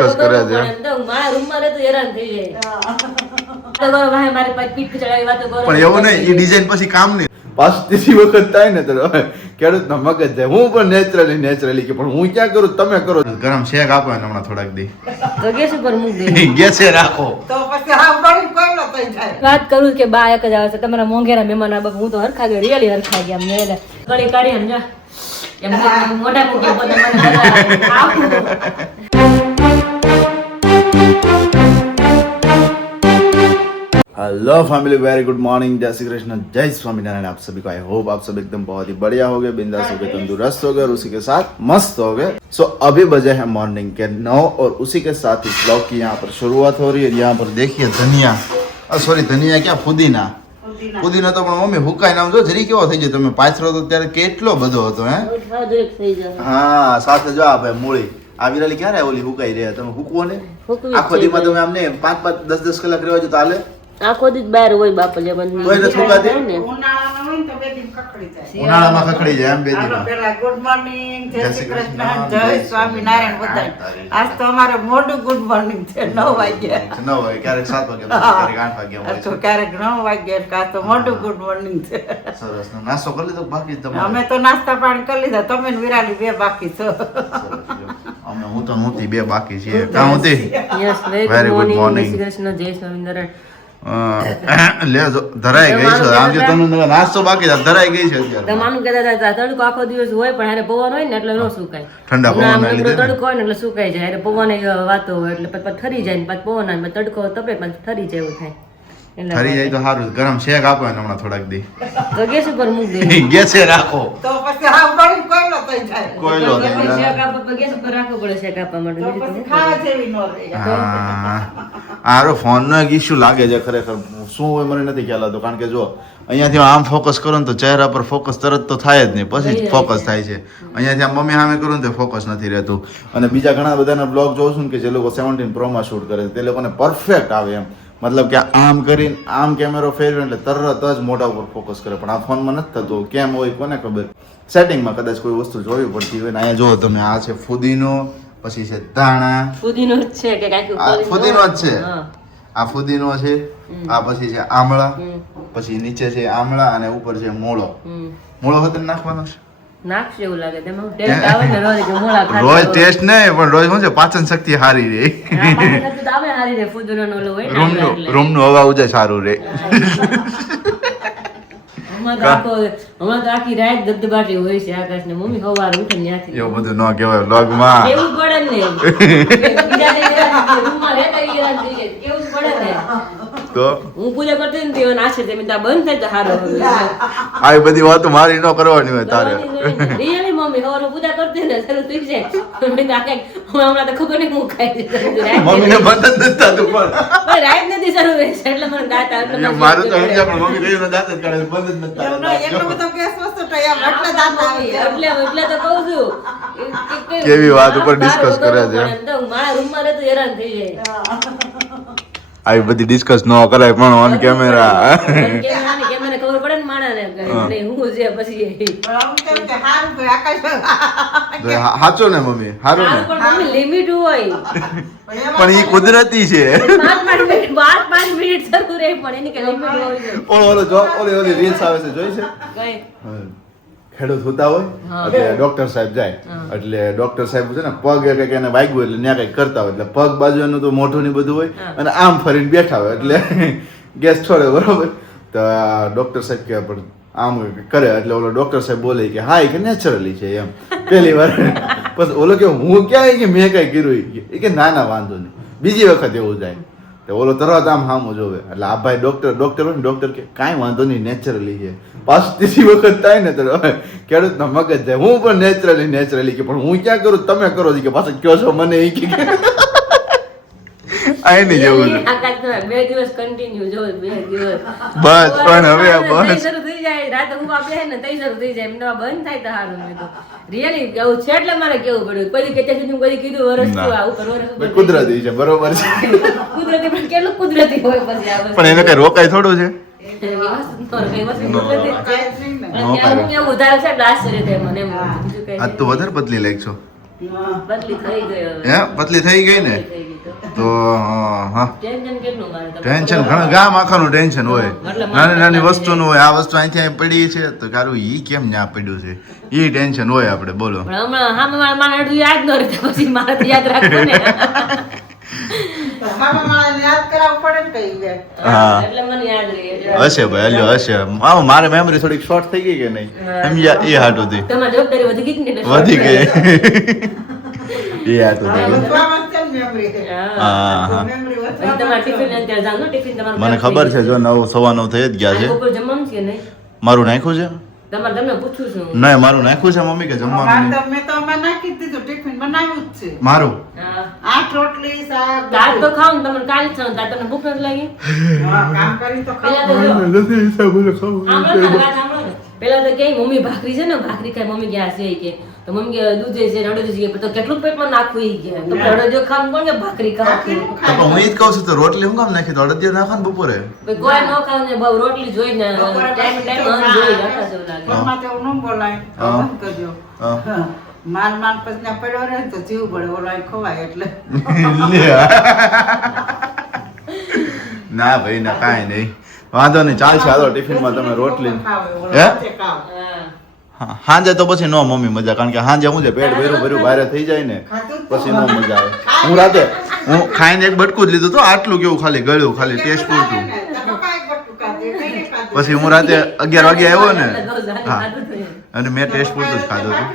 Discuss કરે છે. મારા રૂમમાં રહેતો હેરાન થઈ જાય. મારી પાસે પીઠ ચડાવી વાતો કરો. પણ એવું નહીં, એ ડિઝાઇન પછી કામ નહીં. પાછ ત્રીજી વખત થાય ને તો ખેડૂતનો મગજ જાય. હું પણ નેચરલી કે પણ હું ક્યાં કરું, તમે કરો. ગરમ શેક આપો ને હમણાં થોડાક દી તો ગેસ ઉપર મૂકી દે. ગેસે રાખો તો પછી હા બળી કોઈ ન થઈ જાય. વાત કરું કે બા એક જ આવે છે તમારા મોંઘેરા મહેમાન આ હું તો હરખા ગયા, રિયલી હરખા ગયા. મેં કડી કાઢી સમજા એમ મોઢા મૂકી hello family, very good morning, जय श्री कृष्ण, जय स्वामीनारायण। आप सभी को आई होप आप सब एकदम बहुत ही बढ़िया हो गए, बिंदास हो गए, तंदुरुस्त हो गए और उसी के साथ मस्त हो गए। सो अभी बजे है मॉर्निंग के 9 और उसी के साथ इस ब्लॉग की यहाँ पर शुरुआत हो रही है। यहाँ पर देखिए धनिया, सॉरी धनिया क्या, पुदीना તો પણ મમ્મી હુકાઈ નામ જો જરી કેવો થઈ જાય. તમે પાછળ તો ત્યારે કેટલો બધો હતો હે. હા સાથે જો આપણે મૂળી આ વિરાલી ક્યારે ઓલી હુકાઈ રહ્યા, તમે હુકવો ને આખો દીમાં તમે આમને 5-5 10-10 કલાક રહેવા જો તો હાલે. આખો દી બહાર હોય બાપા જે બંધ તોય નથી હુકાતી. ઉનાળામાં હોય ને તો બે દિન કકડી જાય. ઉનાળામાં કકડી જાય એમ બે દીમાં. પેલા ગુડ મોર્નિંગ, જય શ્રી કૃષ્ણ, જય સ્વામિનારાયણ બધાય. આજ તો અમારે મોડું ગુડ મોર્નિંગ છે. 9 વાગ્યા 9 વાગે, ક્યારેક 7 વાગે, ક્યારેક 8 વાગે હોય તો છે. ક્યારેક 9 વાગ્યા કાં તો મોડું ગુડ મોર્નિંગ છે. સરસ. નાસ્તો કરી લીધો બાકી તમારે? અમે તો નાસ્તા પાણી કરી લીધા, તમે ને વિરાલી બે બાકી છો. અમે હું તો નહોતી, બે બાકી છે. કાં હતી? Yes, Very very good good morning, morning. જય શ્રી કૃષ્ણ, જય સ્વામિનારાયણ. લે જો ધરાઈ ગઈ છે. આમ જો તમને નાસ્તો બાકી છે, ધરાઈ ગઈ છે અત્યારે. તમારું કહેતા હતા તડકો આખો દિવસ હોય પણ હારે પવન હોય ને એટલે ન સુકાય. ઠંડા પવન ના લીધે તડકો હોય ને એટલે સુકાઈ જાય. હારે પવન વાતો હોય એટલે પછી ઠરી જાય ને પછી પવન આવે તડકો તપે પછી ઠરી જાય એવું થાય. એટલે ઠરી જાય તો સારું. ગરમ શેક આપો ને હમણાં થોડાક દી તો ગેસ ઉપર મૂકી દે. ગેસે રાખો. તો પછી હા બળી કોઈ ન થઈ જાય. કોઈ લો નહીં. શેક આપવા પર ગેસ ઉપર રાખવું પડે શેક આપવા માટે. તો બીજું પછી તો ખાવા જેવી ન રહે. આરો ફોન નો એક ઇશ્યુ લાગે છે ખરેખર. શું હોય મને નથી ખ્યાલ આવતો, કારણ કે જો અહીંયાથી આમ ફોકસ કરો ને તો ચહેરા પર ફોકસ તરત તો થાય જ નહીં, પછી જ ફોકસ થાય છે. અહીંયાથી આમ મમ્મી સામે કરું ને તો ફોકસ નથી રહેતું. અને બીજા ઘણા બધાના બ્લોગ જોઉં છું ને કે જે લોકો 17 Pro માં શૂટ કરે તે લોકોને પરફેક્ટ આવે એમ, મતલબ કે આમ કરીને આમ કેમેરો ફેરવે એટલે તરત જ મોઢા ઉપર ફોકસ કરે. પણ આ ફોનમાં નથી થતું, કેમ હોય કોને ખબર. સેટિંગમાં કદાચ કોઈ વસ્તુ જોવી પડતી હોય ને. અહીંયા જો તમે આ છે ફુદીનો, પછી છે ધાણા, ફુદીનો જ છે કે કાંઈક ફુદીનો જ છે. આ ફુદીનો છે, આ પછી છે આમળા, પછી નીચે છે આમળા અને ઉપર છે મૂળો. મૂળો હતો નાખવાનો છે. નાખશે એવું લાગે તેમાં ટેસ્ટ આવે ને રોજ કે મોળા ખાતા રોજ ટેસ્ટ નહીં, પણ રોજ શું છે પાચન શક્તિ સારી રહે. આવે હારી રે ફુદીનો નો ઓલો હોય ને રૂમનું હવા ઉજે સારું રહે. હમણાં તો આખી રાત ધબધબાટી હોય છે આકાશ ને. મમ્મી સવારે ઉઠે ત્યાંથી એવું બધું ન કહેવાય વ્લોગમાં. કેવું પડે ને બીજા દિવસે રૂમમાં રહેતા ઈ રાત થઈ જાય કેવું પડે ને. તો હું પૂજા કરતી ને તે નાશે તે મેં બંધ થાય તો સારું. આવી બધી વાતો મારી ન કરવાની હોય તારે. રિયલી મમ્મી સવારે પૂજા કરતી ને શરૂ થઈ જાય. મેં આખે હમણાં તો ખબર નહીં હું ખાઈ મમ્મીને બંધ જ નથી થતું પણ રાત નથી શરૂ રહે છે એટલે મને દાંત આવે. મારું તો સમજ્યા પણ મમ્મી કહ્યું દાંત જ કાઢે, બંધ જ નથી એવું નહીં, એટલો બધો ગેસ વસ્તુ તો એમ એટલે દાંત આવી જાય. એટલે તો કહું છું કેવી વાત ઉપર ડિસ્કસ કરે છે. મારા રૂમમાં રહેતો હેરાન થઈ જાય. આવી બધી ડિસ્કસ ન કરાય પણ ઓન કેમેરા. કેમેરા ખબર પડે ને માણાને હું છે પછી પણ આમ કેમ કે હારું ભાઈ આકાશ સાચો ને મમ્મી, સારું ને. પણ લિમિટ હોય પણ એ કુદરતી છે. 5 મિનિટ શરૂ રહે પણ એની કે લિમિટ હોય. ઓલો જો ઓલી રીલ્સ આવે છે જોઈ છે. કઈ ખેડૂત હોતા હોય એટલે ડોક્ટર સાહેબ જાય એટલે ડોક્ટર સાહેબ છે ને પગ કઈક એને વાગ્યું એટલે ત્યાં કઈક કરતા હોય એટલે પગ બાજુ એનું તો મોઢું ની બધું હોય અને આમ ફરીને બેઠા હોય એટલે ગેસ છોડે બરોબર. તો ડોક્ટર સાહેબ કે પણ આમ કરે એટલે ઓલો ડોક્ટર સાહેબ બોલે કે હા એ કે નેચરલી છે એમ પહેલી વાર. પછી ઓલો કે હું ક્યાં કે મેં કઈ કર્યું, એ કે ના ના વાંધો નહીં, બીજી વખત એવું જાય તો ઓલો તરત આમ સામું જોવે એટલે આ ભાઈ ડોક્ટર હોય ને ડોક્ટર કે કાંઈ વાંધો નહીં નેચરલી છે. પાછ ત્રીજી વખત થાય ને તો ખેડૂતનો મગજ જાય. હું પણ નેચરલી કે પણ હું ક્યાં કરું, તમે કરો કે પાછા કયો છો મને એ કે આઈ નહીં જેવું છે. આકાશ 2 દિવસ કન્ટિન્યુ જો 2 દિવસ બસ પણ હવે બસ શરૂ થઈ જાય રાત હું આપે ને તઈ શરૂ થઈ જાય એમને બંધ થાય તો સારું. મેં તો રિયલી કેવું છે એટલે મારે કેવું પડ્યું. કોઈ કે સુધી કોઈ કીધું વર્ષ થયું આવું કરવાનું કુદરતી છે બરોબર છે. કુદરતી પણ કેટલું કુદરતી હોય પછી આ પણ એને કઈ રોકાય થોડું છે. આજ તો વધારે બદલી લાગશો. પતલી થઈ ગઈ હવે. હે પતલી થઈ ગઈ ને થઈ ગઈ તો. તો હા ટેન્શન કેટલું મારે તમને ટેન્શન ખબર ઘણું ગામ આખાનું ટેન્શન હોય એટલે નાની નાની વસ્તુનું હોય આ વસ્તુ અહીંથી અહીં પડી છે તો કારું ઈ કેમ ન્યા પડ્યું છે ઈ ટેન્શન હોય આપણે બોલો પણ હમણાં સામેવાળા માણસ અડધું યાદ ન રહેતા પછી મારે તો યાદ રાખવું ને મામા માણસને યાદ કરાવવું પડે ને કઈ વાર. હા. એટલે મને યાદ રહી એટલે હશે ભાઈ હલ્યો હશે આવો મારે મેમરી થોડીક શોર્ટ થઈ ગઈ કે નહીં સમજ્યા એ હાટું હતી તમારી જવાબદારી વધી ગઈ ને એટલે વધી ગઈ એ હાટું થઈ ગયું વધવામાં જ છે ને memory. હા. હા memory પછી વધવામાં તમારે જ છે. ટિફિન અત્યારે જાવ ટિફિન તમારું મને ખબર છે જો 9:15 થઈ જ ગયા છે આ બપોર જમવાનું છે કે નહીં મારું નાખ્યું છે તમારે તમને પૂછું છું નહીં મારું નાખ્યું છે મમ્મી કે જમવાનું નહીં મેં તો અમે નાખી જ દીધું ટિફિન બનાવ્યું જ છે મારું હા 8 રોટલી શાક દાળ તો ખાવ ને તમને કાલે જ ખાવ દાળ તમને ભૂખ નથી લાગી હા, કામ કરીને તો પેલા ખાવું. તો જો સાંભળો ને, વાત સાંભળો ને. પેલા તો કે મમ્મી ભાખરી છે ને ભાખરી ખાય મમ્મી ગયા છે કે તો મમ્મી કે દૂધે છે અડદ છે તો કેટલું પેટમાં નાખવું ઈ કે તો અડદ ખાવ કોણ કે ભાખરી ખાવ ભાખરીનું તો ખાય. પણ હું ઈ જ કહું છું તો રોટલી હું કામ નાખી તો અડદિયો નાખો ને બપોરે ભાઈ કોઈ ન ખાવ ને બહુ રોટલી જોઈ ને બપોરે ટાઈમ પછી ટાઈમ ના, જોઈ રાખા જેવું લાગે ઘરમાં તો એવું ન બોલાય તો હા. બંધ કરજો. હા. હા. માન પછી ત્યાં પડ્યો રહે ને તો જીવ પડે ઓલો અહીં ખવાય એટલે ના ભાઈ ના કાંઈ નહીં વાંધો નહીં ચાલશે હાલો ટિફિનમાં તમે રોટલી ખાવે, ઓલો હે? વચ્ચે ખાવ. હા હા, સાંજે તો પછી નો મમ્મી મજા કારણ કે સાંજે હું છે પેટ ભર્યું બહાર થઈ જાય ને પછી નો મજા આવે હું રાતે હું ખાઈને એક બટકું જ લીધું તો આટલું કેવું ખાલી ગળ્યું ખાલી ટેસ્ટ પૂરતું તારા પપ્પા એક બટકું ખાધું, કઈને ખાધું? પછી હું રાતે 11 વાગે આવ્યો ને હા હા અને મેં ટેસ્ટ પૂરતું જ ખાધું હતું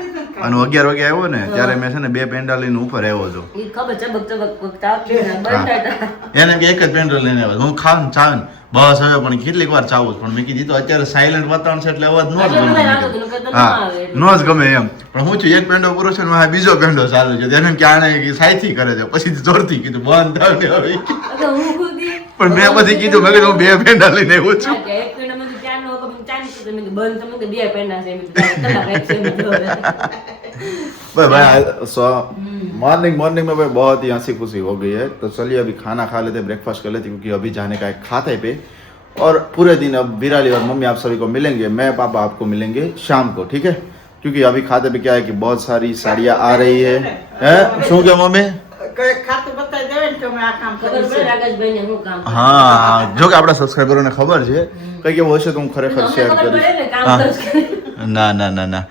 અને હું 11 વાગે આવ્યો ને ત્યારે મેં છે ને 2 પેંડા લઈને ઉપર આવ્યો હતો ઈ ખબર ચબક ચબક ચાવતી ને બનતા હતા. એને કે એક જ પેંડલ લઈને આવ્યો હું ખાવ ને ચાવ ને બસ હવે પણ કેટલીક વાર ચાવું જ. પણ મેં કીધું તો અત્યારે સાયલેન્ટ વાતાવરણ છે એટલે અવાજ નો જ એટલે ગમે બધા મેં રાતો કીધું. તો નકર તો ન હા આવે એટલે. નો જ ગમે એમ પણ હું છું એક પેંડો પૂરો છે ને મારે બીજો પેંડો ચાલુ છે તેને એમ કે આને કે સાયથી કરે છે પછી જોરથી કીધું બંધ થાવ ને હવે અગર હું ખુદી પણ મેં પછી કીધું મેં કીધું હું 2 પેંડા લઈને આવ્યો છું કે એક પેંડા માંથી ચાર નો કમ ચાર ની તો મેં બંધ તમે કે બે પેંડા છે મેં કીધું કલાક એક છે મેં કીધું. भाई मॉर्निंग मॉर्निंग में भाई बहुत ही हंसी खुशी हो गई है तो चलिए अभी खाना खा लेते ब्रेकफास्ट कर लेते क्योंकि अभी जाने का है खाते पे और पूरे दिन अब विराली और मम्मी आप सभी को मिलेंगे मैं पापा आपको मिलेंगे शाम को ठीक है क्योंकि अभी खाते पे क्या है कि बहुत सारी साड़ियाँ आ रही है हैं શું કે મમ્મી કઈ ખાતું બતાવી દેવે ને કે અમે આ કામ ખબર કર્યું પડે છે. રાકેશભાઈને હું કામ કરું. હા જો કે આપણા સબસ્ક્રાઇબરોને ખબર છે કઈ કેવું હશે તો હું ખરેખર અમને શેર ખબર કરીશ પડે ને કામ હા. કરું છું. ના ના ના ના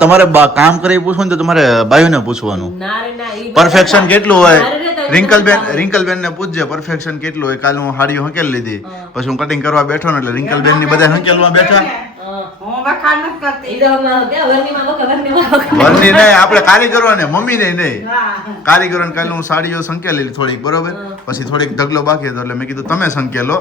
તમારે કામ કરી પૂછવું ને તો તમારે બાયુને પૂછવાનું ના રે ના, ઈ પરફેક્શન બધા- કેટલું હોય મારે રે તો એવું રિંકલબેન કામ. રિંકલબેન ને પૂછજે પરફેક્શન કેટલું હોય કાલે હું હાડીઓ હંકેલી લીધી હા. પછી હું કટિંગ કરવા બેઠો ને એટલે રિંકલબેન ની બધા હંકેલવા બેઠા હા. હું વખાણ નથી કરતી. ઈ તો હમણાં ક્યાં વરણીમાં વખત વરણીમાં વખત. વરની નહીં આપણે કારીગરો ને મમ્મી ને નહીં હા. કારીગરો ને કાલે હું સાડીઓ સંકેલી થોડીક બરોબર હા. પછી થોડીક ઢગલો બાકી હતો એટલે મેં કીધું તમે સંકેલો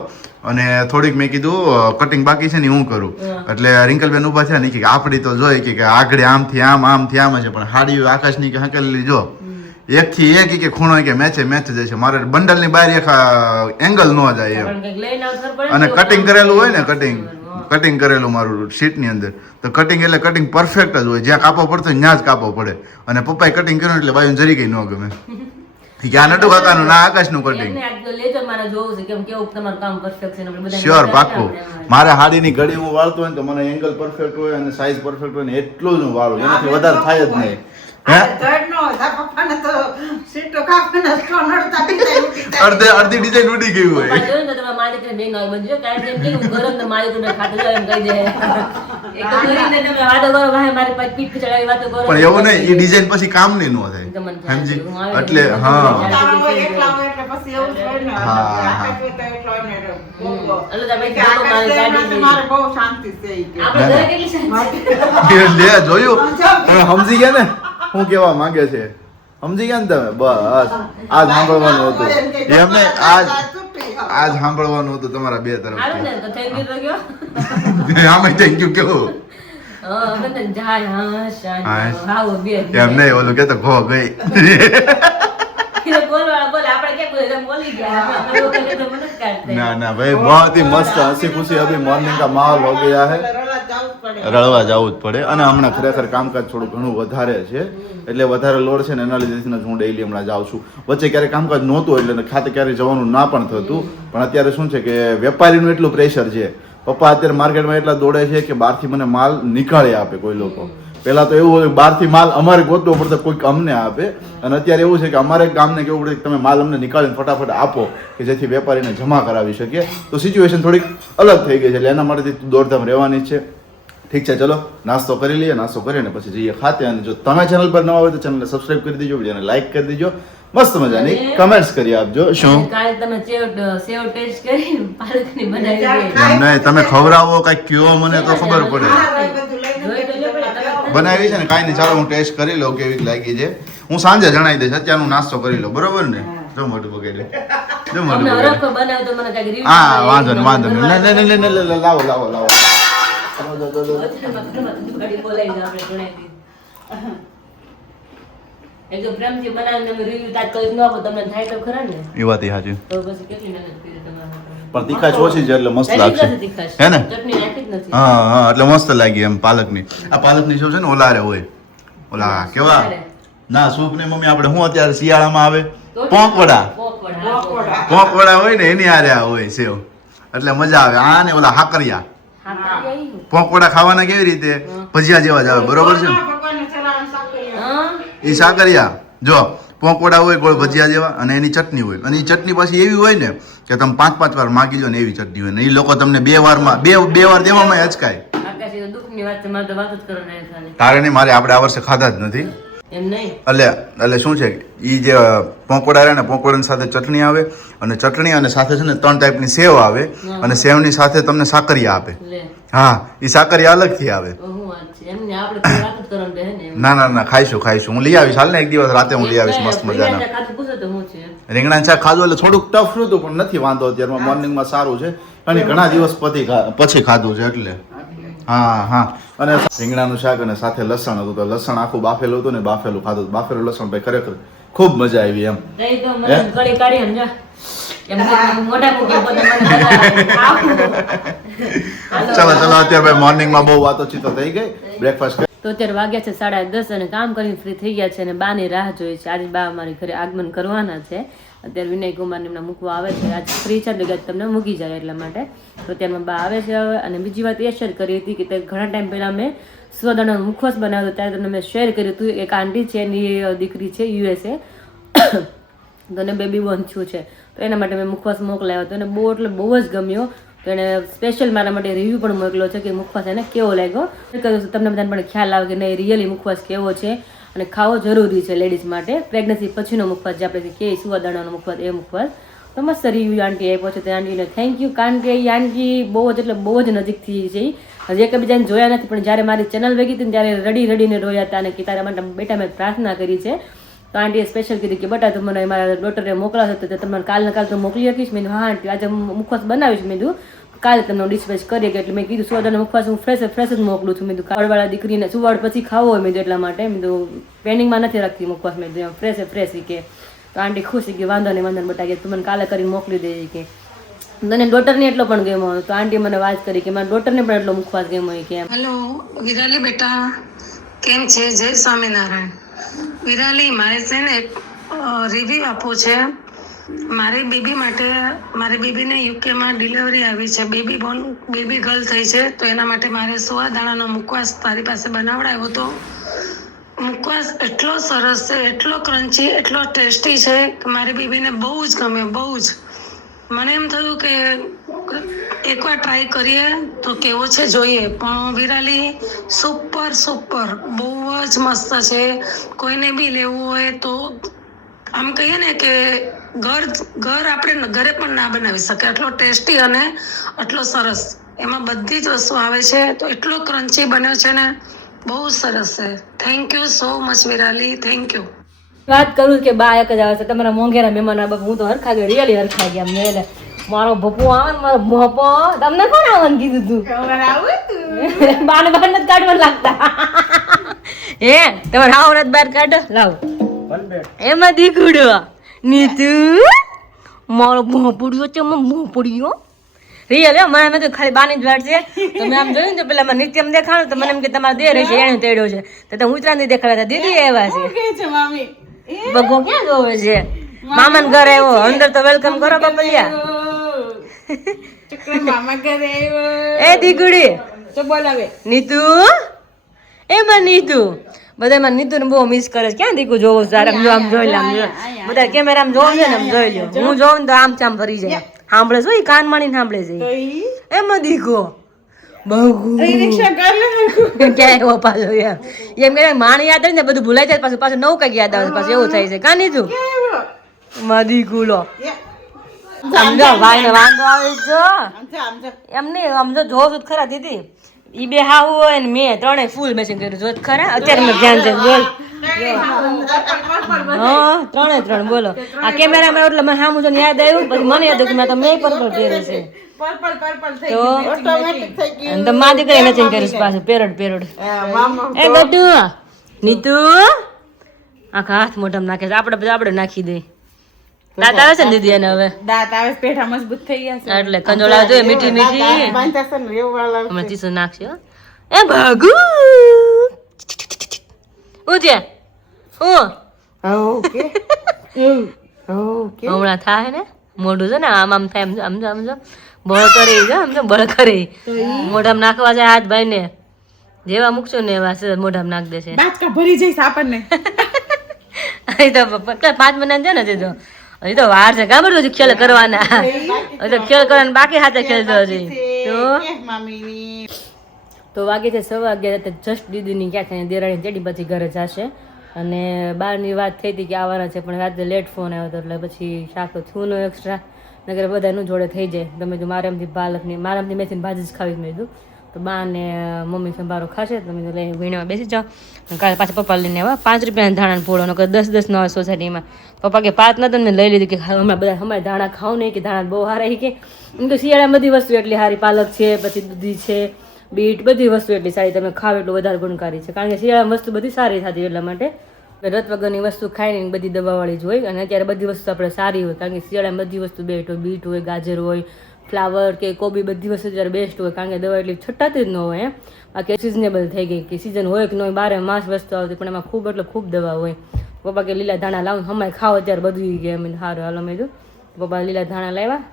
અને થોડીક મેં કીધું કટિંગ બાકી છે ને હું કરું હા. એટલે રિંકલબેન ઉભા થયા ને કે આપડી તો જોઈ કે આગળ આમથી આમથી આમ છે પણ હાડીઓ આકાશની કે હંકેલી જો એક થી એક કે ખૂણો કે મેચે મેચ જાય છે મારે બંડલ ની બહાર એક એંગલ ન જાય એમ પણ કંઈક લઈને આવવું પડે ને અને તો કટિંગ કરેલું હોય ને હા. કટિંગ કરેલું મારું શીટ ની અંદર તો કટિંગ એટલે કટિંગ પરફેક્ટ જ હોય જ્યાં કાપો પડતો હોય ત્યાં જ કાપો પડે અને પપ્પાએ કટિંગ કર્યું એટલે બાયું જરી કઈ ન ગમે કે આ નટુ કાકાનું ના આકાશનું કટિંગ એમને આજ તો લેજો મારે જોવું છે કેમ કેવું તમારું કામ પરફેક્ટ છે ને આપણે બધાને શ્યોર બતાવીએ પાક્કું ને આપણે. મારે હાડીની ઘડી હું વાળતો હોય ને તો મને એંગલ પરફેક્ટ હોય અને સાઈઝ પરફેક્ટ હોય ને એટલું જ હું વાળું એનાથી વધારે થાય જ નહીં હે આ ધડ ન હોય. તારા પપ્પાને તો સીટો કાપીને સ્ટોન અડતા બીજા ઉડી જાય. અડધી ડિઝાઇન ઉડી ગઈ હોય પપ્પા જોયું ને તો તમારા માલિકને બેન હોય બધું જો કારણ કે એમ કે હું ગરમ ને માલિકને ખાતું જાય એમ કહી દે એક તો કરીને તમે વાતો કરો ભાઈ મારી પાસે પીઠ ચડાવી વાતો કરો પણ એવું નહીં એ ડિઝાઇન પછી કામની ન થાય સમજી એટલે હા તારા હોય એકલા હોય એટલે પછી એવું જ હોય ને. હા, આકાશ હોય તો એટલો હોય ને બહુ. એટલે તમે કે આકાશ મારી છે ગાડી એમાંથી મારે બહુ શાંતિ છે ઈ કે. આપણે ઘરે કેટલી શાંતિ લે જોયું તમે સમજી ગયા ને હું કેવા માંગે છે સમજી ગયા ને તમે બસ આજ સાંભળવાનું હતું એમને આજ સાંભળવાનું હતું તમારા બે હારું તરફ ને તો થેન્ક યુ તો કયો આમાં થેન્ક યુ કેવું હા મને જાય હા શાંતિ હા. આવો બે એમ નહીં ઓલું કે તો ઘો ગઈ બોલવા બોલ આપણે કે બોલે બોલી ગયા આપણે લોકો કે તો મને જ કાઢતે ना ना भाई बहुत ही मस्त हंसी खुशी अभी मॉर्निंग का माहौल हो गया है રડવા જવું જ પડે. રળવા જવું જ પડે અને હમણાં ખરેખર કામકાજ થોડું ઘણું વધારે છે એટલે વધારે લોડ છે ને એના લીધે હું ડેઈલી હમણાં જાઉં છું વચ્ચે ક્યારેક કામકાજ નહોતું એટલે ખાતે ક્યારેય જવાનું ના પણ થતું પણ અત્યારે શું છે કે વેપારીનું એટલું પ્રેશર છે પપ્પા અત્યારે માર્કેટમાં એટલા દોડે છે કે બહારથી મને માલ નીકાળી આપે કોઈ લોકો પહેલા તો એવું હોય બહારથી માલ અમારે ગોતવો પડતો, કોઈક અમને આપે, અને અત્યારે એવું છે કે અમારે ગામને કેવું પડે કે તમે માલ અમને નીકાળીને ફટાફટ આપો કે જેથી વેપારીને જમા કરાવી શકીએ. તો સિચ્યુએશન થોડીક અલગ થઈ ગઈ છે, એટલે એના માટેથી દોડધામ રહેવાની જ છે. ઠીક છે, ચલો નાસ્તો કરી લઈએ, નાસ્તો કરીને પછી જઈએ ખાતે. અને જો તમે ચેનલ પર નવા હોય તો ચેનલને સબસ્ક્રાઇબ કરી દેજો, વિડીયોને લાઈક કરી દેજો, મસ્ત મજાની કમેન્ટ્સ કરી આપજો. શું કાલે તમે સેવ ટેસ્ટ કરી પાલકની બનાવી એમ નહીં, તમે ખવડાવો કઈ કયો મને તો ખબર પડે. બનાવી છે ને, કાંઈ નહીં, ચાલો હું ટેસ્ટ કરી લઉં કેવી લાગી છે. હું સાંજે જણાવી દઈશ, અત્યારનું નાસ્તો કરી લો, બરોબર ને? જો મોઢું બગાડ્યું, જો મોઢું બગાડ્યું. હા, વાંધો નહીં, વાંધો નહીં. લાવો. એ વાત સાચી. પણ તીખાશ ઓછી છે એટલે મસ્ત લાગશે, હે ને? હા, એટલે મસ્ત લાગી એમ પાલકની. આ પાલકની શું છે ને, ઓલા રે હોય, ઓલા કેવા ના સૂપ ને મમ્મી આપણે શું અત્યારે શિયાળામાં આવે પોંકવડા હોય ને, એની આરે હોય સેવ, એટલે મજા આવે. આ ને ઓલા હાકરિયા પોંકવડા ખાવાના કેવી રીતે ભજીયા જેવા જ આવે, બરોબર છે ને? એ સાકરિયા જો પોંકવડા હોય ગોળ ભજીયા જેવા, અને એની ચટણી હોય, અને એ ચટણી પાછી એવી હોય ને કે તમે 5-5 વાર માગી લો ને એવી ચટણી હોય ને. એ લોકો તમને બે વાર દેવામાં અચકાય. કારણ મારે આપણે આ વર્ષે ખાધા જ નથી. એટલે શું છે, એ જે પોંકવડા રહે ને, પોંકવડાની સાથે ચટણી આવે, અને ચટણી અને સાથે છે ને 3 ટાઈપની સેવ આવે, અને સેવની સાથે તમને સાકરિયા આપે. હા, એ સાકરિયા અલગથી આવે. ના, ખાઈશું. હું લઈ આવીશ, હાલ ને એક દિવસ રાતે હું લઈ આવીશ મસ્ત મજાના. રીંગણા શાક ખાધું એટલે થોડુંક ટફ હતું, પણ નથી વાંધો. અત્યારમાં મોર્નિંગમાં સારું છે, અને ઘણા દિવસ પછી ખાધું છે એટલે. હા, અને રીંગણાનું શાક અને સાથે લસણ હતું, તો લસણ આખું બાફેલું હતું ને, બાફેલું ખાધું. બાફેલું લસણ ભાઈ ખરેખર ખૂબ મજા આવી એમ. ચલો અત્યારે ભાઈ મોર્નિંગમાં બહુ વાતો ચીતો થઈ ગઈ. બ્રેકફાસ્ટ તો અત્યારે વાગ્યા છે 10:30 અને કામ કરીને ફ્રી થઈ ગયા છે, અને બાની રાહ જોઈ છે. આજે બા અમારી ઘરે આગમન કરવાના છે. અત્યારે વિનય કુમાર એમના મૂકવા આવે છે, આજે ફ્રી છે એટલે તમને મૂકી જાય એટલા માટે. તો અત્યારમાં બા આવે છે હવે. અને બીજી વાત એ શેર કરી હતી કે ઘણા ટાઈમ પહેલા મેં સ્વદાણાનો મુખવાસ બનાવ્યો, ત્યારે તમને મેં શેર કર્યું હતું. એક આંટી છે, એની દીકરી છે USA, તો એને બેબી બોર્ન થયું છે, તો એના માટે મેં મુખવાસ મોકલાવ્યો હતો, અને બહુ એટલે બહુ જ ગમ્યો. તો એને સ્પેશિયલ મારા માટે રિવ્યૂ પણ મોકલ્યો છે કે મુખવાસ એને કેવો લાગ્યો. તમને બધાને પણ ખ્યાલ આવે કે નહીં રિયલી મુખવાસ કેવો છે, અને ખાવો જરૂરી છે લેડીઝ માટે. પ્રેગ્નન્સી પછીનો મુખવાસ જે આપણે કહીએ સુવાદાણાનો મુખવાસ, એ મુખવાસ. તો મસ્ત રિવ્યૂ આંટી આપ્યો છે. તે આંટીને થેન્ક યુ, કારણ કે એ આંટી બહુ જ નજીકથી છે. હજી એકબીજાને જોયા નથી, પણ જ્યારે મારી ચેનલ ભેગી હતી ને ત્યારે રડીને રોયા હતા, અને કે તારા માટે બેટા મેં પ્રાર્થના કરી છે. તો આંટીએ સ્પેશિયલ કીધું કે બટા તું મને મારા ડોટરને મોકલાશે તો તમને કાલને કાલ તો મોકલી શકીશ. મેં હા આંટી આજે મુખવાસ બનાવીશ, મેં કીધું કાલે તમને ડિસ્પેચ કરીએ. એટલે મેં કીધું સોદાનો મુખવાસ હું ફ્રેશ જ મોકલું છું. મેં કીધું કાળવાળા દીકરીને સુવાડ પછી ખાવો હોય, મેં કીધું એટલા માટે. મેં કીધું પેનિંગમાં નથી રાખતી મુખવાસ, મેં કીધું ફ્રેશ કે. તો આંટી ખુશ કે વાંધો નહીં બટા કે તું મને કાલે કરીને મોકલી દેજે કે. તને ડોટરને એટલો પણ ગમ્યો. તો આંટી મને વાત કરી કે મારા ડોટરને પણ એટલો મુખવાસ ગમ્યો કે. હેલો વિરાલી બેટા, કેમ છે? જય સ્વામિનારાયણ. વિરાલી, મારે છે ને રિવ્યુ આપવું છે. મારી બેબી માટે, મારી બેબીને યુકેમાં ડિલિવરી આવી છે, બેબી ગર્લ થઈ છે. તો એના માટે મારે સુવાદાણાનો મુખવાસ તારી પાસે બનાવડાવ્યો હતો. મુખવાસ એટલો સરસ છે, એટલો ક્રન્ચી, એટલો ટેસ્ટી છે કે મારી બેબીને બહુ જ ગમ્યો, બહુ જ. મને એમ થયું કે એકવાર ટ્રાય કરીએ તો કેવો છે જોઈએ. પણ વિરાલી સુપર બહુ જ મસ્ત છે. કોઈને બી લેવું હોય તો આમ કહીએ ને કે ઘર આપણે ઘરે પણ ના બનાવી શકે, એટલો ટેસ્ટી અને એટલો સરસ. એમાં બધી જ વસ્તુ આવે છે, તો એટલો ક્રન્ચી બન્યો છે ને, બહુ સરસ છે. Thank you so much Virali, thank you. વાત કરું કે બા એક જ આવે છે, તમારા મોંઘેરા મહેમાન આ બાપુ. હું તો હરખા ગઈ, રિયલી હરખા ગયા. મેં મારો ભપુ આવે ને, મારો ભપો, તમને કોણ આવવાનું કીધું તું? બાને બહાર નથી કાઢવા લાગતા. હે તમારે આવરત બહાર કાઢો, લાવો એમાં દીકડો નીતુ મારો ભોપડ્યો છે, ભોપડ્યો રિયલ. મને મેં તો ખાલી બાની જ વાત છે. તો મેં આમ જોયું ને તો પેલા મને નિત્યમ દેખાડું તો મને એમ કે તમારે દેર છે, એને તેડ્યો છે. તો ઉતરાની દેખાડતા દીદી એવા છે. બગો ક્યાં જોવે છે? મામાને ઘરે આવ્યો, અંદર તો વેલકમ કરો બાપલિયા. મામા ઘરે આવ્યો. એ દીકડી તો બોલાવે નીતુ, એમાં નીતુ બધામાં નીતુ ને બહુ મિસ કરે છે. ક્યાં દીકુ જોવો સારા આમ જોઈ લે, આમ જો બધા કેમેરા આમ જોવે છે ને આમ જોઈ લો. હું જોઉં ને તો આમ ચામ ફરી જાય, સાંભળે છે કાન માણીને સાંભળે છે. એમાં દીકો બહુ ક્યાં એવો પાછો એમ કે માણી યાદ ને બધું ભૂલાઈ જાય, પાછું પાછું નવું કઈક યાદ આવે પાછું એવું થાય છે. કાં નીતુ મદી ગુલો સમજો ભાઈ ને વાંધો આવે જો એમ નહીં સમજો જોવ છું ખરા દીદી ઈ બે હાવ હોય ને મેં ત્રણેય ફૂલ મેચિંગ કર્યું જોત ખરા અત્યારે મેં ધ્યાન છે બોલ. હા 3 બોલો આ કેમેરામાં એટલે મને સામું જો યાદ આવ્યું પછી મને યાદ આવ્યું કે મેં પર્પલ પહેર્યું છે તો માં દીકરી મેચિંગ કરીશ પાછું પેરોડ એ બધું નીતુ આખા હાથ મોઢામાં નાખે છે. આપણે નાખી દે. દાંત આવે છે ને દીદી એને હવે દાંત આવે પેઠા મજબૂત થઈ ગયા છે એટલે કંજોળા જોઈએ મીઠી મીઠી બાંધતા છે ને એવું વાળા હમણાં ચીસો નાખશે હો. એ ભાગુ હું છે હું ઓકે ઓકે હમણાં થાય ને મોઢું છે ને આમ આમ થાય સમજો બળ કરે છે સમજો બળ કરે મોઢામાં નાખવા જાય હાથ ભાઈ ને જેવા મૂકશો ને એવા મોઢામાં નાખ દેશે. બાચકા ભરી જઈશ આપણને અહીં તો 5 મહિના છે ને હજી તો વાર છે ખબર છે ખેલ કરવાના હજી તો ખેલ કરવાના બાકી હાથે ખેલતો હજી તો વાગે છે 11:15 જસ્ટ દીદીની ક્યાં થાય દેરાણી જેડી પછી ઘરે જશે અને બહારની વાત થઈ હતી કે આવવાના છે પણ રાત્રે લેટ ફોન આવ્યો હતો એટલે પછી શાક થયું નો એક્સ્ટ્રા નગર બધાનું જોડે થઈ જાય. તમે જો મારામથી પાલકની મારામથી મેથીની ભાજી જ ખાવી મેં કીધું તો બા ને મમ્મી સંભારો ખાશે તમે લઈને વીણવા બેસી જાઓ. કાલે પાછા પપ્પા લઈને આવ્યા 5 રૂપિયાના ધાણા ફોડો નકર 10 નો આવે સોસાયટીમાં. પપ્પા કે 5 નતો મેં લઈ લીધું કે હમણાં બધા અમારે ધાણા ખાવ નહીં કે ધાણા બહુ સારા કે એમ તો શિયાળામાં બધી વસ્તુ એટલી સારી પાલક છે પછી દૂધી છે બીટ બધી વસ્તુ એટલી સારી તમે ખાવ એટલું વધારે ગુણકારી છે કારણ કે શિયાળામાં વસ્તુ બધી સારી થતી એટલા માટે રત વગરની વસ્તુ ખાઈને બધી દવાવાળી જ હોય અને અત્યારે બધી વસ્તુ આપણે સારી હોય કારણ કે શિયાળામાં બધી વસ્તુ બેસ્ટ હોય બીટ હોય ગાજર હોય ફ્લાવર કે કોબી બધી વસ્તુ જ્યારે બેસ્ટ હોય કારણ કે દવા એટલી છટાતી જ ન હોય એમ બાકી સિઝનેબલ થઈ ગઈ કે સિઝન હોય કે ન હોય 12 માસ વસ્તુ આવતી પણ એમાં ખૂબ એટલે ખૂબ દવા હોય. પપ્પા કે લીલા ધાણા લાવું હમાય ખાવ ત્યારે બધું ગયા મેં સારું હાલો મેં કીધું પપ્પા લીલા ધાણા લાવ્યા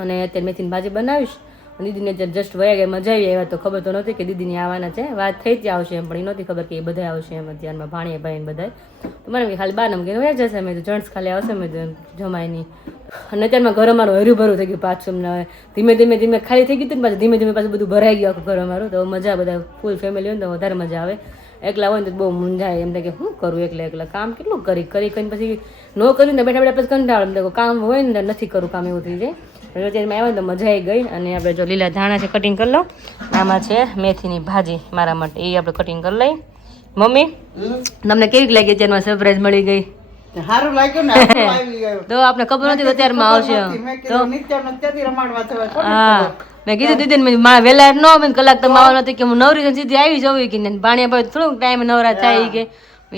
અને અત્યારે મેથીની ભાજી બનાવીશ. દીદીને અત્યારે જસ્ટ વયા ગયા મજા આવી આવ્યા તો ખબર તો નહોતી કે દીદીની આવવાના છે વાત થઈ જ આવશે એમ પણ એ નહોતી ખબર કે એ બધા આવશે એમ અત્યારમાં ભાણીએ ભાઈ બધા તો મને ખાલી 12 નંબર વયા જશે મેં તો જન્ટ્સ ખાલી આવશે મેં જમાય નહીં અને અત્યારમાં ઘર અમારું હર્યું ભરું થઈ ગયું પાછું અમને ધીમે ધીમે ખાલી થઈ ગયું પાછું ધીમે ધીમે પાછું બધું ભરાઈ ગયું આખું ઘર અમારું તો મજા બધા ફૂલ ફેમિલી હોય ને તો વધારે મજા આવે. એકલા હોય ને તો બહુ મૂંઝાય એમ થાય કે શું કરું એકલા કામ કેટલું કરીને પછી ન કર્યું ને બેઠા પછી કંટાળો એમ કામ હોય ને નથી કરું કામ એવું થઈ જાય. અત્યારે આવ્યા તો મજા આવી ગઈ અને આપણે જો લીલા ધાણા છે કટિંગ કરી લો. આમાં છે મેથીની ભાજી મારા માટે એ આપણે કટિંગ કરી લઈ. મમ્મી તમને કેવી લાગી અત્યારમાં સરપ્રાઈઝ મળી ગઈ? સારું લાગ્યું ને તો આપણે ખબર નથી અત્યારમાં આવશે તો હા મેં કીધું દીદી મારા વહેલા ન આવે કલાક તમે આવવા નથી કે હું નવરી સીધી આવી જવું કે પાણી પછી થોડુંક ટાઈમ નવરા થાય કે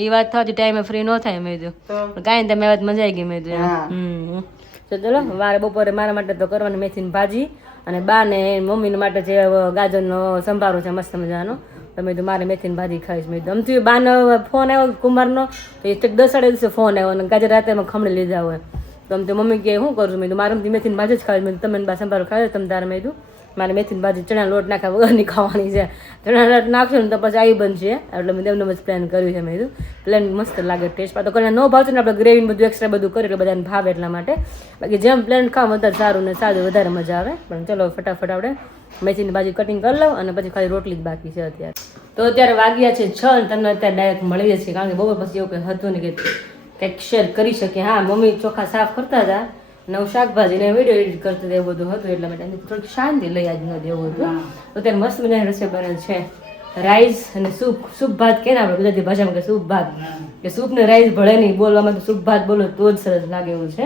એ વાત થતી ટાઈમે ફ્રી ન થાય મેં કીધું કાંઈ તમે વાત મજા આવી ગઈ મેં કીધું તો ચલો વારે બપોરે મારા માટે તો કરવાની મેથીની ભાજી અને બા ને મમ્મી માટે જે ગાજરનો સંભારો છે મસ્ત મજાનો તમે તો મારે મેથીની ભાજી ખાઈશ મેં અમથી બાનો ફોન આવ્યો કુમારનો તો એ 10 દિવસે ફોન આવ્યો અને ગાજર રાતે મેં ખમણી લીધા હોય તો આમ તો મમ્મી કે શું કરું છું મેં મારે મેથીની ભાજી જ ખાવી મેં તમે બા સંભારો ખાયો તમે તારે મેં કીધું મારે મેથીની ભાજી ચણા લોટ નાખ્યા વગરની ખાવાની છે ચણા લોટ નાખશો ને તો પછી આવી બનશે એટલે મેં તેમને પ્લાન કર્યું છે મેં કીધું પ્લાન મસ્ત લાગે ટેસ્ટ તો કરીને ન ભાવશે ને આપણે ગ્રેવી બધું એક્સ્ટ્રા બધું કર્યું એટલે બધાને ભાવે એટલા માટે બાકી જેમ પ્લાન ખાવ વધારે સારું ને સારું વધારે મજા આવે પણ ચલો ફટાફટ આપણે મેથીની ભાજી કટિંગ કરી લઉં અને પછી ખાલી રોટલી જ બાકી છે અત્યારે તો અત્યારે વાગ્યા છે 6 અને તમને અત્યારે ડાયરેક્ટ મળી જશે કારણ કે બહુ પછી એવું કંઈ હતું ને કે કંઈક શેર કરી શકીએ. હા મમ્મી ચોખા સાફ કરતા હતા નવું શાકભાજી ને વિડીયો એડિટ કરતા હતા એવું બધું હતું એટલા માટે થોડીક શાંતિ લઈ આજ ન દેવું હતું તો ત્યાં મસ્ત મજાની રસોઈ બને છે રાઈસ અને સૂપ ભાત કે ને આપણે ગુજરાતી ભાષામાં કે સૂપ ભાત કે સૂપ ને રાઈસ ભળે નહીં બોલવામાં તો સૂપ ભાત બોલો તો જ સરસ લાગે એવું છે.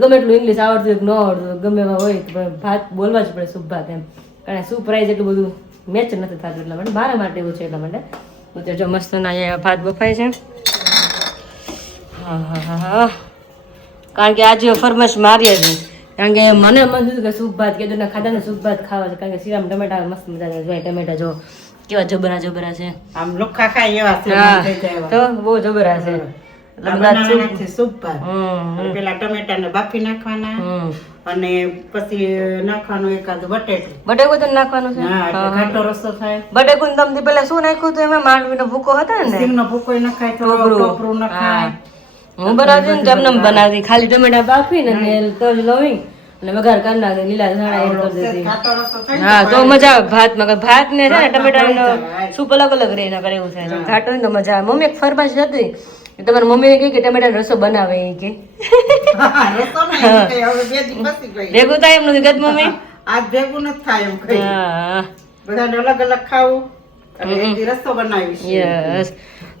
ગમે એટલું ઇંગ્લિશ આવડતું ન આવડતું ગમે એમાં હોય તો ભાત બોલવા જ પડે સૂપ ભાત એમ કારણ સૂપ રાઈસ એટલું બધું મેચ નથી થતું એટલા માટે મારા માટે એવું છે એટલા માટે તો જો મસ્ત ના ભાત બફાય છે. હા કારણ કે આજે ફરમાશ મારી હતી કારણ કે મને મન થયું કે સૂપ ભાત કીધું ને ખાધા ને સૂપ ભાત ખાવા છે કારણ કે શીરામ ટમેટા મસ્ત મજા જોઈએ ટમેટા જો કેવા જબરા છે આમ લોખા ખાય એવા છે તો બહુ જબરા છે એટલે બધા સૂપ બનાવવાથી સૂપ ભાત. પેલા ટમેટાને બાફી નાખવાના અને પછી નાખવાનું એકાદ બટેટું. બટેકું તો નાખવાનું છે હા, એટલે ઘાટો રસો થાય. બટેકું તમને પેલા શું નાખ્યું હતું એમાં માંડવીનો ભૂકો હતો ને સિંગનો ભૂકોય નખાય, થોડું ટોપરું નખાય. હું બનાવતી ને તેમને બનાવતી ખાલી ટમેટા બાફીને તેલ તજ લવિંગ અને વઘાર કરી નાખી લીલા ધાણા એડ કરી દેતી. ઘાટો રસો થાય હા તો મજા આવે ભાતમાં ભાત ને છે ને ટમેટાનો સૂપ અલગ અલગ રહે એના કરે એવું થાય ઘાટો હોય તો મજા આવે. મમ્મી એક ફરમાઈશ હતી કે તમારી મમ્મીને કહે કે ટમેટાનો રસો બનાવે એ કે હા, રસો ને એ કઈ હવે બે દી પતી ગઈ. ભેગું થાય એમ નથી કદ મમ્મી. આજ ભેગું નથી થાય એમ કઈ. હા બધાને અલગ અલગ ખાવું અને એક દી રસો બનાવીશ. યસ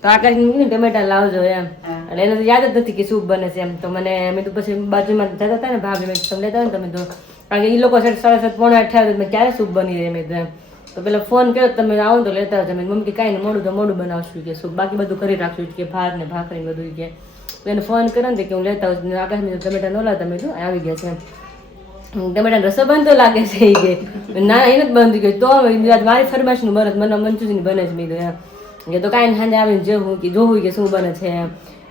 તો આ કરીને મૂકીને ટમેટા લાવજો એમ એટલે એને તો યાદ જ નથી કે સૂપ બને છે એમ. તો મને મેં તો પછી બાજુમાં જતા હતા ને ભાભી મેં તમે લેતા હોય ને તમે તો કારણ કે એ લોકો 7:30 પોણા 8 મેં ક્યારે સૂપ બની રહે મેં તો એમ. તો પેલા ફોન કર્યો તમે આવો તો લેતા આવજો. મમ્મી કે કાંઈ નહીં મોડું તો મોડું બનાવશું કે સૂપ બાકી બધું કરી રાખશું કે ભાત ને ભાખરી ને બધું કે. તો એને ફોન કર્યો ને કે હું લેતા આવું આકાશ મેં ટમેટા ન લાવતા મેં તો આવી ગયા છે એમ. ટમેટા રસો બનતો લાગે છે એ કે ના એને જ બંધ ગયો તો મારી ફરમાઈશનું બને મને મંચુરિયન બને છે મેં એમ કે તો કાંઈ સાંજે આવીને જેવું કે જોવું કે શું બને છે એમ.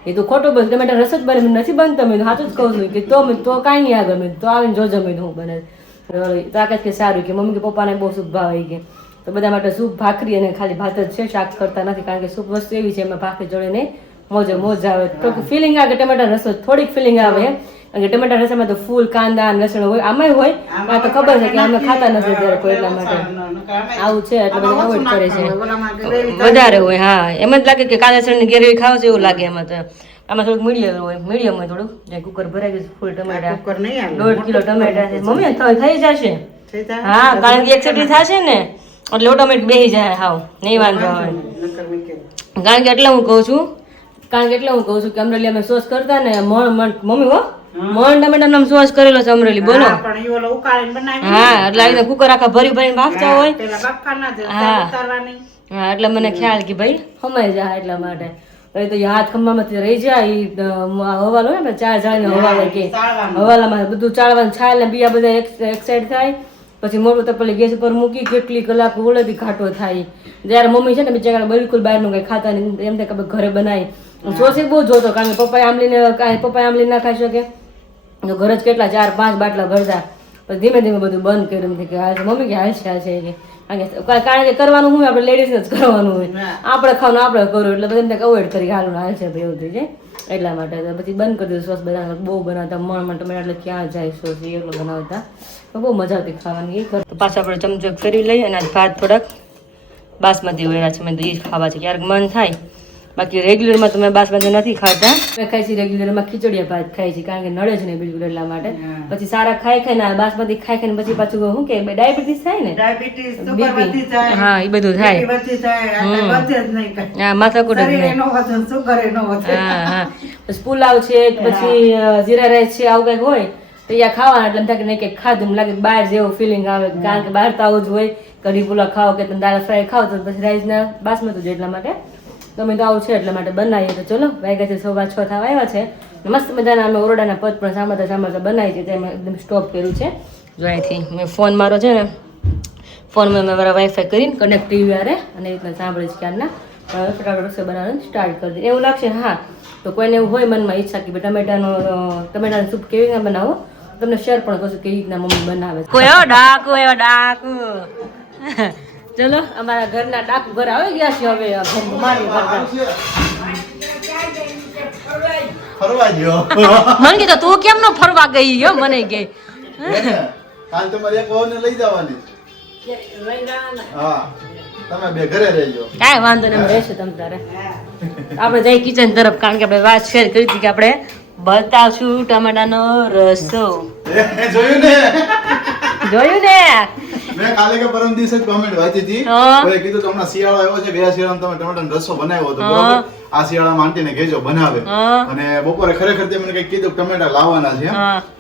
એ તો ખોટું બને ટમેટા રસ જ બને નથી બનતો મેં સાચું જ કહું છું કે તો કાંઈ નહીં આગળ મેં તો આવીને જોજો મેં હું બને તો આકાશ કે સારું કે મમ્મી કે પપ્પાને બહુ સૂપ ભાવે કે તો બધા માટે સૂપ ભાખરી અને ખાલી ભાત જ છે શાક કરતા નથી કારણ કે સૂપ વસ્તુ એવી છે એમાં ભાખરી જોડે નહીં મોજ આવે તો ફિલિંગ આવે ટમેટા રસો થોડીક ફિલિંગ આવે એમ કારણ કે ટમેટા રસામાં તો ફૂલ કાંદા લસણ હોય આમાંય હોય આ તો ખબર છે કે અમે ખાતા નથી અત્યારે કોઈ એટલા માટે આવું છે એટલે બધા અવોઇડ કરે છે વધારે હોય. હા એમ જ લાગે કે કાંદા લસણની ગ્રેવી ખાવ છે એવું લાગે એમાં તો આમાં થોડુંક મીડિયમ હોય થોડુંક જે કુકર ભરાઈ ગયું ફૂલ ટમેટા કુકર નહીં આવે. 1.5 કિલો ટમેટા છે મમ્મી થઈ જશે. થઈ જાય? હા કારણ કે એક સેટી થશે ને એટલે ઓટોમેટિક બેસી જાય હાવ નહીં વાંધો આવે. નકર મેં કીધું. કારણ કે એટલે હું કહું છું કે અમરેલી અમે સોસ કરતા ને મમ્મી હો મોહન ટમેટાનો સોસ કરેલો છે અમરેલી બોલો. હા, પણ ઈ ઓલો ઉકાળીને બનાવી. હા એટલે આવીને કુકર આખા ભરીને બાફતા હોય. પેલા બાફવાના જ, હા. ઉતારવાની. હા એટલે મને ખ્યાલ કે ભાઈ હમાઈ જાય એટલા માટે તો એ હાથ ખંભામાંથી રહી જાય ઈ હવાલો હોય ને ચાર જાળીને હવાલો કે હવાલામાં બધું ચાળવાનું છાલ ને બીજા બધા એક સાઈડ થાય પછી મોટું તપેલી ગેસ ઉપર મૂકી કેટલી કલાક ઓલેથી ઘાટો થાય. જ્યારે મમ્મી છે ને બિચારા બિલકુલ બહારનું કંઈ ખાતા નહીં એમ થાય કે ઘરે બનાવી સોસ બહુ જોતો કારણ કે પપ્પાએ આંબલી ના ખાઈ શકે તો ઘર જ કેટલા 4-5 બાટલા ભરતા પછી ધીમે ધીમે બધું બંધ કર્યું કે હાલ મમ્મી કે હાલ છે કારણ કે કરવાનું હોય આપણે લેડીઝને જ કરવાનું હોય આપણે ખાવાનું આપણે કરવું એટલે બધા અવોઇડ કરી હાલું હાલ છે ભાઈ એવું થઈ જાય એટલા માટે પછી બંધ કરી દીધું સોસ બનાવતા બહુ બનાવતા મણ ટમેટા એટલે ક્યાં જાય સોસ એટલો બનાવતા તો બહુ મજા આવતી ખાવાની એ કરતો પાછા આપણે ચમચો ફેરવી લઈએ અને ભાત થોડાક બાસમતી વેળા છે મેં તો એ જ ખાવા છે ક્યારેક મન થાય બાકી રેગ્યુલરમાં તો મેં બાસમતી નથી ખાતા મેં ખાઈ છે રેગ્યુલરમાં ખીચડીયા ભાત ખાઈ છે કારણ કે નડે જ નહીં બિલકુલ એટલા માટે પછી સારા ખાઈ ને બાસમતી ખાઈ ને પછી પાછું શું કે ડાયાબિટીસ થાય ને ડાયાબિટીસ, સુગર વધી જાય. હા એ બધું થાય બીપી વધી જાય, એટલે વધે જ નહીં કાંઈ. હા માથાકૂટ જ શરીર નહીં એનો વજન, સુગર એનો વધે. હા પછી પુલાવ છે પછી જીરા રાઈસ છે આવું કંઈક હોય તો અહીંયા ખાવાના એટલે એમ થાય કે નહીં કંઈક ખાધું એમ લાગે બહાર જેવું ફિલિંગ આવે કારણ કે બહાર તો આવું જ હોય કઢી પુલાવ ખાઓ કે તમે દાળ ફ્રાય ખાઓ તો પછી રાઈસના બાસમતી જ એટલા માટે તમે તો આવું છે એટલા માટે બનાવીએ તો ચલો વાગ્યા છે 6:15 થવા આવ્યા છે મસ્ત મજાના અમે ઓરડાના પદ પણ સાંભળતા બનાવી છે તેમાં એકદમ સ્ટોપ કર્યું છે જો અહીંથી મેં ફોન મારો છે ને ફોનમાં મેં મારા વાઈફાઈ કરીને કનેક્ટ ટીવી આરે અને એ રીતના સાંભળે છે ક્યારના ફટાફટ રસોઈ બનાવવાનું સ્ટાર્ટ કરી દે એવું લાગશે હા તો કોઈને એવું હોય મનમાં ઈચ્છા કે ટમેટાનું સૂપ કેવી રીતના બનાવો તમને શેર પણ કરશું કેવી રીતના મમ્મી બનાવે કોઈ ડાકુ એવા ડાકુ ચલો અમારા ઘરના ડાકુ ઘર આવી ગયા છે હવે મારી ફરવા ગયો મને કીધું તું કેમ નો ફરવા ગઈ ગયો મને કે કાલ તમારે એક વહુને લઈ જવાની હા તમે બે ઘરે રહેજો કાંઈ વાંધો નહીં રહેશું તમ તારે આપણે જઈ કિચન તરફ કારણ કે આપણે વાત શેર કરી હતી કે આપણે બતાવશું ટમેટાનો રસો જોયું ને મેં કાલે કે પરમ દિવસે કોમેન્ટ વાંચી હતી કોઈ કીધું તો હમણાં શિયાળો આવ્યો છે ગયા શિયાળામાં તમે ટમેટાનો રસો બનાવ્યો હતો બરોબર આ શિયાળામાં આંટીને કહેજો બનાવે અને બપોરે ખરેખર તે મને કઈ કીધું ટમેટા લાવવાના છે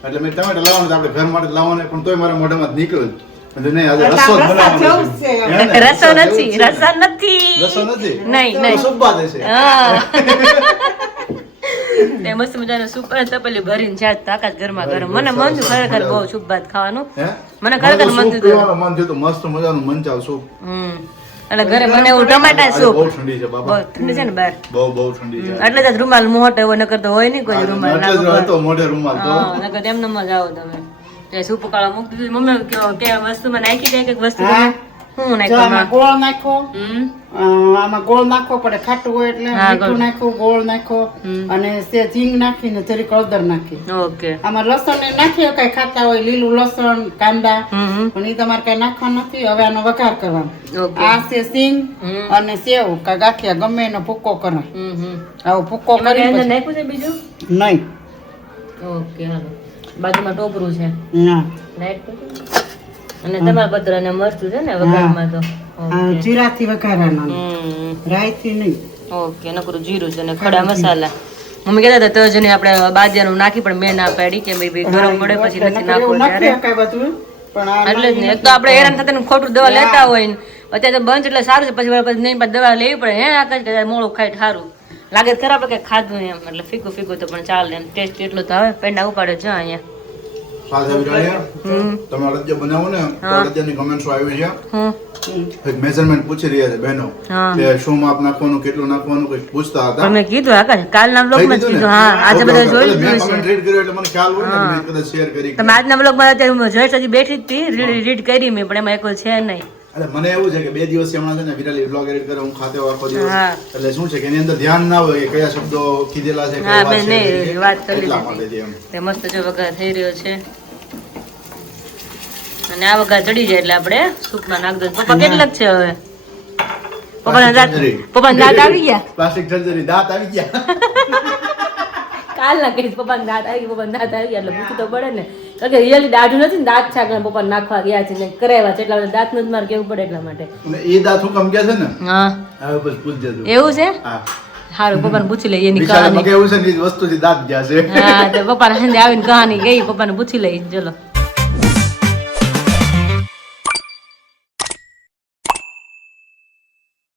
એટલે મેં ટમેટા લાવવાના આપણે ઘર માટે લાવવાના પણ તોય મારા મોઢામાં નીકળ્યું નહીં આજે રસો જ બનાવવાનો છે રસો નથી નહીં સુબ્બા દેશે તે મસ્ત મજાનો સૂપ અને તપેલી ભરીને છે તાકાત ઘરમાં ગરમ મને મન થયું ખરેખર બહુ સૂપ ભાત ખાવાનું મને ખરેખર મન થયું મન થયું મસ્ત મજાનું મંચાવ સૂપ એટલે ઘરે બને એવું ટમાટા અરે સૂપ બહુ ઠંડી છે બાબા, બહુ ઠંડી છે ને બહાર બહુ ઠંડી છે. એટલે જ રૂમાલ મોટો એવો નકર તો હોય નહીં કોઈ રૂમાલ એટલે જ હતો મોઢે રૂમાલ તો. હા નકર એમને જ આવો તમે તે સૂપ કાળા મૂકી દીધું મમ્મી કે વસ્તુમાં નાખી દે કે વસ્તુ હા. હું જો નાખ્યું આમાં ગોળ નાખો, હમ આમાં ગોળ નાખવો પડે, ખાટું હોય એટલે હા, મીઠું ગોળ. નાખવું, ગોળ નાખો અને સેજ હિંગ નાખીને જરીક હળદર નાખી. ઓકે આમાં લસણ ને નાખી કઈ ખાતા હોય લીલું લસણ કાંદા, હમ પણ એ તમારે કઈ નાખવાનું નથી. હવે આનો વઘાર કરવાનો. ઓકે આ છે સિંગ હમ. અને સેવ કા ગાંઠિયા ગમે એનો ભૂક્કો કરો. હમ આવો ભૂક્કો એમાં કરી અંદર પછી- નાખ્યું છે બીજું નહીં ઓકે હાલો બાજુમાં ટોપરું છે ના લાઈટ અને તમારા પત્ર અને મરચું છે ને વઘારમાં તો આ જીરાથી વઘારવાનું, હમ રાઈથી નહીં. ઓકે નકરું જીરું છે ને ખડા મસાલા મમ્મી કહેતા હતા તજ ને આપણે બાજરાનું નાખી પણ મેં ના પાડી કે ભાઈ ગરમ પડે પછી નથી નકર નાખવું એવું નાખી ત્યારે શકાય બધું, પણ આ એટલે જ ને એક તો આપણે હેરાન થતા ને ખોટું દવા લેતા હોય ને અત્યારે તો બંધ એટલે સારું છે પછી નહીં પાછી દવા લેવી પડે હે આ કઈ મોડું ખાઈ સારું લાગે તો ખરાબ કઈ ખાધું એમ એટલે ફીકું ફીકું તો પણ ચાલે એમ ટેસ્ટ એટલો તો આવે પેંડા ઉપાડે છે અહીંયા સાદા વિરાળિયા, તમે અડદિયા બનાવો ને તો અડદિયાની comments આવી છે. હમ એક measurement પૂછી રહ્યા છે બહેનો હા. કે શું માપ નાખવાનું, કેટલું નાખવાનું, કંઈક પૂછતા હતા. પણ મેં કીધું આકાશ કાલના બ્લોગમાં જ કહી દીધું કીધું ને? હા આજે ઓકે, બધા ઓકે. જોઈ એટલે મેં લીધું છે comment read કર્યો એટલે મને ખ્યાલ હોય ને મેં કદાચ share કરી. તમે આજના બ્લોગમાં અત્યારે જોઈશ હજી બેઠી જ હતી રીડ કરી મેં પણ એમાં એક છે નહીં એટલે મને એવું છે કે 2 દિવસ હમણાં છે ને વિરાલી vlog edit કરે, હું ખાતે હોય આખો દિવસ. હા. એટલે શું છે કે એની અંદર ધ્યાન ના હોય કે કયા શબ્દો કીધેલા છે, હા, કઈ બેન, share નહીં, કરી છે. વાત કરી એટલા લીધી. માટેથી એમ. તે મસ્ત જો વઘાર થઈ રહ્યો છે અને આ વઘાર ચડી જાય એટલે આપણે સૂપમાં નાખ દો પપ્પા કેટલાક છે હવે પપ્પાના દાંત આવી ગયા પ્લાસ્ટિક સર્જરી દાંત આવી ગયા. કાલ ના કહીશ પપ્પાના દાંત આવી ગયા પપ્પાના દાંત આવી ગયા એટલે પૂછવું તો પડે ને કારણ કે રિયલી દાઢું નથી ને દાંત છાક પપ્પા નાખવા ગયા છે ને કરાવ્યા છે એટલા બધા દાંત નું જ મારે કેવું પડે એટલા માટે અને એ દાંત હું કમ ગયા છે ને હા હવે બસ પૂછજે તું. એવું છે હા. સારું પપ્પાને પૂછી લઈએ એની વિશાલે કહાની મગે એવું છે ને એ જ વસ્તુથી દાંત ગયા છે. હા તો પપ્પાને સાંજે આવીને કહાની ગઈ પપ્પાને પૂછી લઈ ચલો